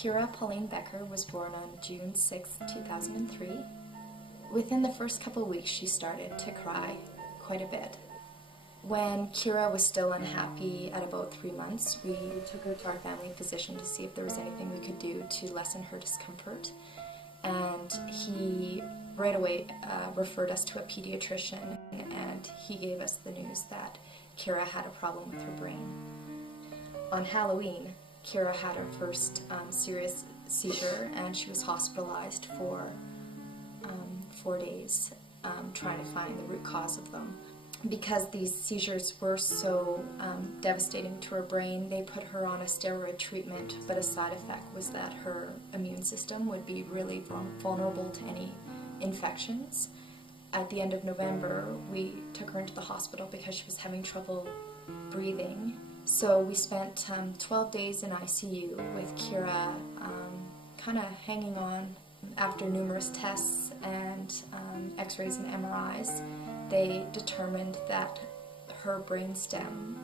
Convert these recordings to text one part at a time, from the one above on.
Kira Pauline Becker was born on June 6, 2003. Within the first couple of weeks, she started to cry quite a bit. When Kira was still unhappy at about 3 months, we took her to our family physician to see if there was anything we could do to lessen her discomfort. And he right away referred us to a pediatrician, and he gave us the news that Kira had a problem with her brain. On Halloween, Kira had her first serious seizure, and she was hospitalized for 4 days trying to find the root cause of them. Because these seizures were so devastating to her brain, they put her on a steroid treatment, but a side effect was that her immune system would be really vulnerable to any infections. At the end of November, we took her into the hospital because she was having trouble breathing. So we spent 12 days in ICU with Kira kind of hanging on. After numerous tests and x-rays and MRIs, they determined that her brainstem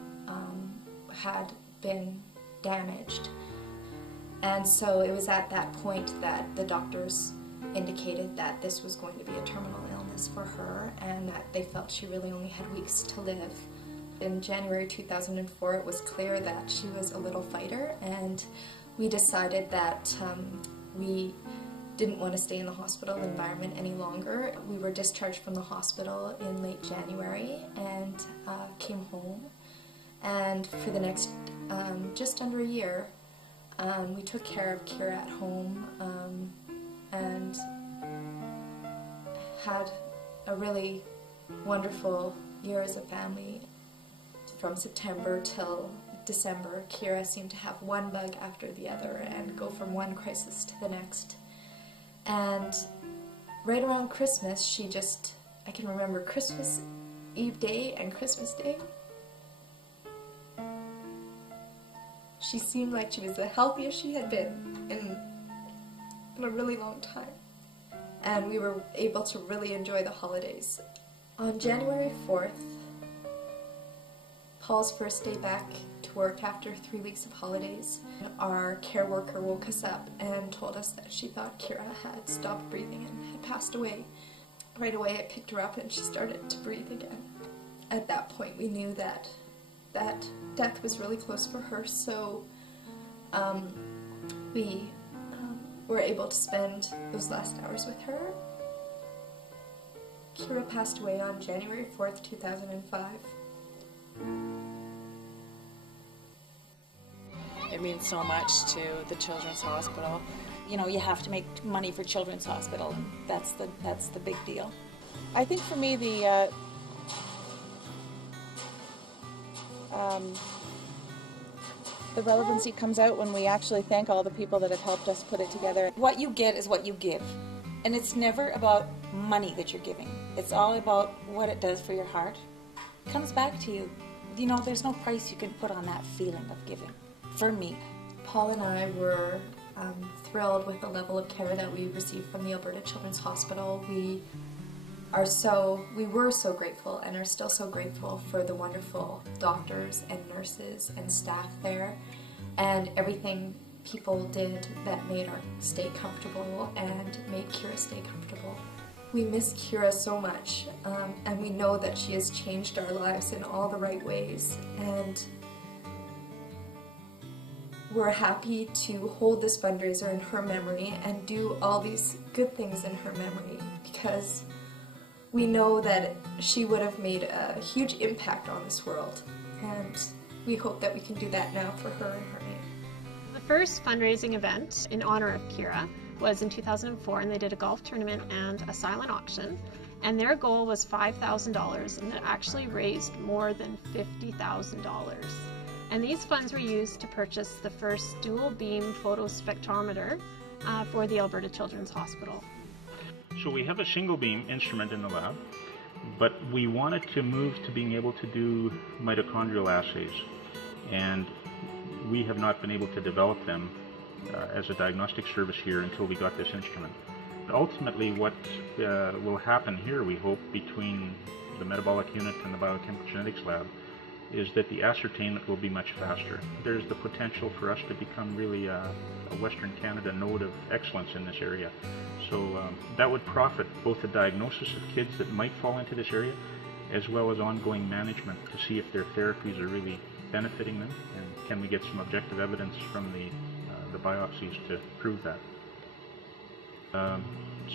had been damaged. And so it was at that point that the doctors indicated that this was going to be a terminal illness for her, and that they felt she really only had weeks to live. In January 2004, it was clear that she was a little fighter, and we decided that we didn't want to stay in the hospital environment any longer. We were discharged from the hospital in late January and came home. And for the next just under a year, we took care of Kira at home and had a really wonderful year as a family. From September till December, Kira seemed to have one bug after the other and go from one crisis to the next. And right around Christmas, I can remember Christmas Eve Day and Christmas Day. She seemed like she was the healthiest she had been in a really long time. And we were able to really enjoy the holidays. On January 4th, Paul's first day back to work after 3 weeks of holidays, our care worker woke us up and told us that she thought Kira had stopped breathing and had passed away. Right away I picked her up and she started to breathe again. At that point we knew that death was really close for her, so we were able to spend those last hours with her. Kira passed away on January 4th, 2005. It means so much to the Children's Hospital. You know, you have to make money for Children's Hospital, and that's the big deal. I think for me the relevancy comes out when we actually thank all the people that have helped us put it together. What you get is what you give, and it's never about money that you're giving. It's all about what it does for your heart. It comes back to you. You know, there's no price you can put on that feeling of giving. For me. Paul and I were thrilled with the level of care that we received from the Alberta Children's Hospital. We were so grateful and are still so grateful for the wonderful doctors and nurses and staff there, and everything people did that made our stay comfortable and made Kira stay comfortable. We miss Kira so much, and we know that she has changed our lives in all the right ways, and we're happy to hold this fundraiser in her memory and do all these good things in her memory, because we know that she would have made a huge impact on this world, and we hope that we can do that now for her and her name. The first fundraising event in honor of Kira was in 2004, and they did a golf tournament and a silent auction, and their goal was $5,000, and it actually raised more than $50,000. And these funds were used to purchase the first dual beam photospectrometer for the Alberta Children's Hospital. So we have a single beam instrument in the lab, but we wanted to move to being able to do mitochondrial assays, and we have not been able to develop them as a diagnostic service here until we got this instrument. Ultimately, what will happen here, we hope, between the metabolic unit and the biochemical genetics lab, is that the ascertainment will be much faster. There's the potential for us to become really a Western Canada node of excellence in this area. So that would profit both the diagnosis of kids that might fall into this area, as well as ongoing management to see if their therapies are really benefiting them, and can we get some objective evidence from the biopsies to prove that.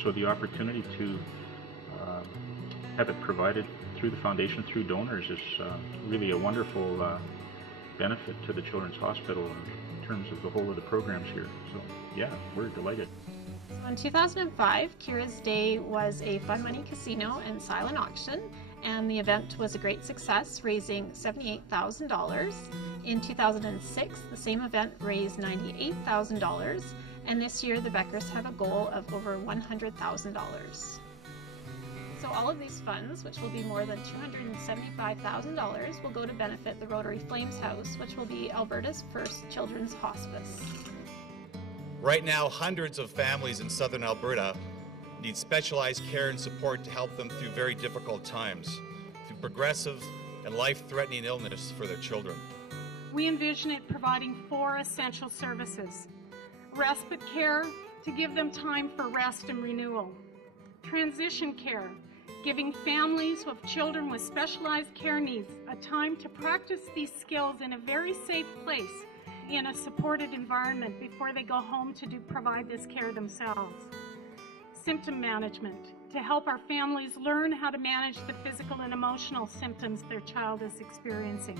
So the opportunity to have it provided through the foundation, through donors, is really a wonderful benefit to the Children's Hospital in terms of the whole of the programs here. So yeah, we're delighted. In 2005, Kira's Day was a fun money casino and silent auction, and the event was a great success, raising $78,000. In 2006, the same event raised $98,000, and this year the Beckers have a goal of over $100,000. So all of these funds, which will be more than $275,000, will go to benefit the Rotary Flames House, which will be Alberta's first children's hospice. Right now, hundreds of families in southern Alberta need specialized care and support to help them through very difficult times, through progressive and life-threatening illness for their children. We envision it providing 4 essential services: respite care, to give them time for rest and renewal; transition care, giving families with children with specialized care needs a time to practice these skills in a very safe place, in a supported environment before they go home to provide this care themselves; symptom management, to help our families learn how to manage the physical and emotional symptoms their child is experiencing;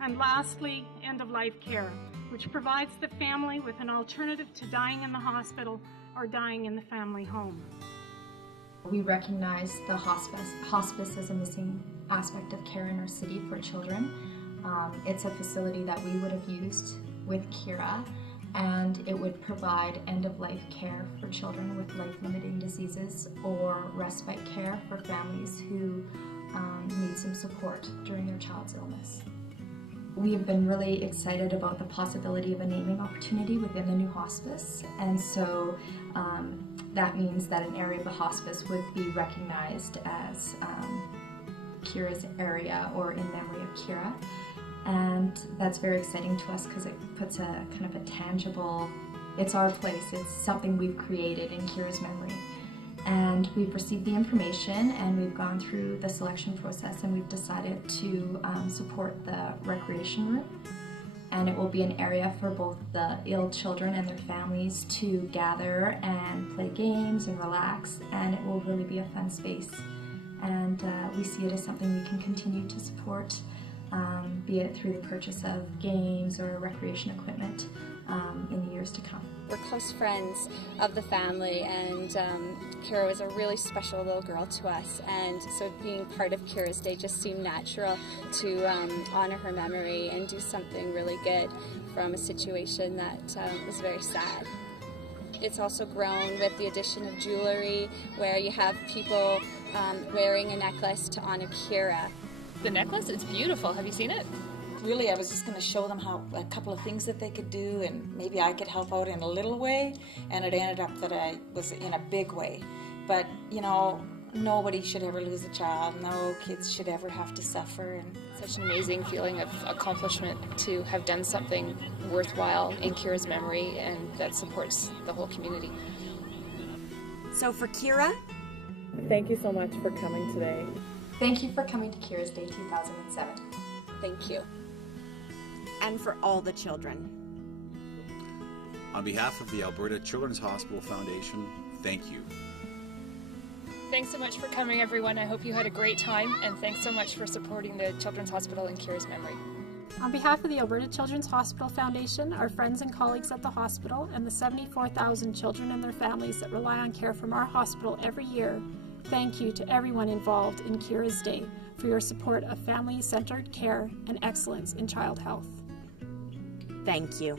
and lastly, end-of-life care, which provides the family with an alternative to dying in the hospital or dying in the family home. We recognize the hospice as a missing aspect of care in our city for children. It's a facility that we would have used with Kira, and it would provide end-of-life care for children with life-limiting diseases or respite care for families who need some support during their child's illness. We have been really excited about the possibility of a naming opportunity within the new hospice, and so that means that an area of the hospice would be recognized as Kira's area, or in memory of Kira. And that's very exciting to us because it puts a kind of a tangible, it's our place, it's something we've created in Kira's memory. And we've received the information and we've gone through the selection process, and we've decided to support the recreation room. And it will be an area for both the ill children and their families to gather and play games and relax, and it will really be a fun space. And we see it as something we can continue to support, be it through the purchase of games or recreation equipment in the years to come. We're close friends of the family, and Kira was a really special little girl to us, and so being part of Kira's Day just seemed natural to honor her memory and do something really good from a situation that was very sad. It's also grown with the addition of jewelry, where you have people wearing a necklace to honor Kira. The necklace, it's beautiful. Have you seen it? Really, I was just going to show them a couple of things that they could do, and maybe I could help out in a little way, and it ended up that I was in a big way. But, you know, nobody should ever lose a child. No kids should ever have to suffer. And such an amazing feeling of accomplishment to have done something worthwhile in Kira's memory, and that supports the whole community. So for Kira, thank you so much for coming today. Thank you for coming to Kira's Day 2007. Thank you. And for all the children. On behalf of the Alberta Children's Hospital Foundation, thank you. Thanks so much for coming, everyone. I hope you had a great time, and thanks so much for supporting the Children's Hospital in Kira's memory. On behalf of the Alberta Children's Hospital Foundation, our friends and colleagues at the hospital, and the 74,000 children and their families that rely on care from our hospital every year, thank you to everyone involved in Kira's Day for your support of family-centered care and excellence in child health. Thank you.